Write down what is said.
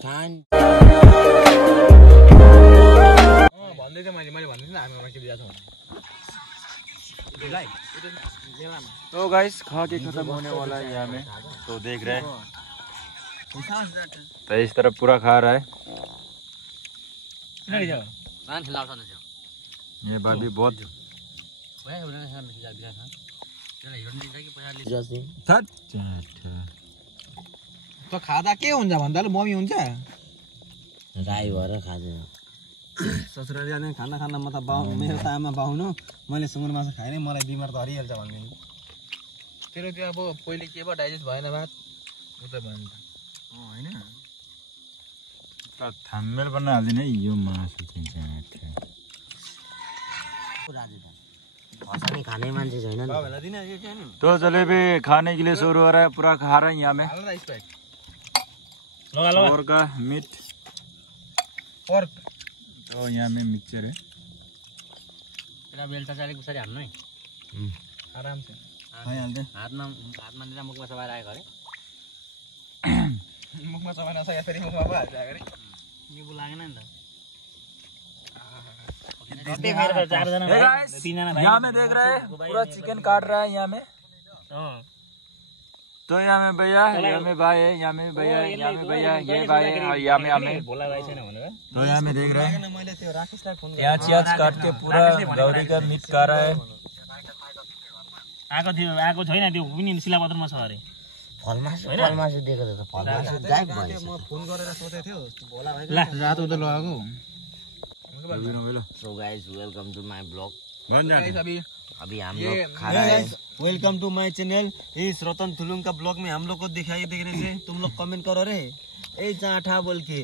भन्दै थिएँ मैले भन्दै थिएँ हामीमा के दिएको तो गाइस खा के खत्म होने वाला है यहाँ में, तो देख रहे हैं तो इस तरफ पूरा खा रहा है। ये भाभी बहुत त खादा के हुन्छ भन्दा मम्मी हुन्छ राई भएर खाँदैन ससुराली जाने खाना खाना म त मेरो त आमा बाहुनु मैले सुँगुर माछा खाएँ मलाई बिमार त हरिहाल्छ भन्दिनु तेरो त्यो अब पहिले के भयो डाइजेस्ट भएन भात उता भन्छ हैन त थम्बनेल बना हाल्दिने यो मासु चाहिँ खसानी खाने मान्छे छैन तो जलेबी खाने के लिए शुरू हो रहा है, पूरा खा रहे हैं यहाँ में। और का मीट पर्क तो यहाँ में मिक्सचर है। तेरा बेलचा चाले गुसारी हाल्नु है आराम से हातमा लिँदा मुखमा सबाएर आएको अरे मुखमा सबै नसके फेरि मुखमा पो हाल्छ अरे निबु लागेन नि त यहाँ में देख रहे हैं पूरा चिकन काट रहा है यहाँ में। तो यहाँ में भैया, यहाँ में भाई है, यहाँ में भैया, यहाँ में भैया, ये भाई है और यहाँ में हमें। तो यहाँ में देख रहे हैं प्याज काट के पूरा गौरी का मीट खा रहा है। आएको छैन त्यो पनि सिलापत्रमा छ अरे फलमासु दिएको त फलमासु गायब भयो म फोन गरेर सोधे थियो भोला भाइ ल रातो उता लगाएको so guys welcome to my blog अभी हम लोग खा रहे हैं वेलकम टू माय चैनल। इस रतन थुलुंग का ब्लॉग में हम लोग को दिखाई देखने से तुम लोग कमेंट करो रे ए चाठा बोल के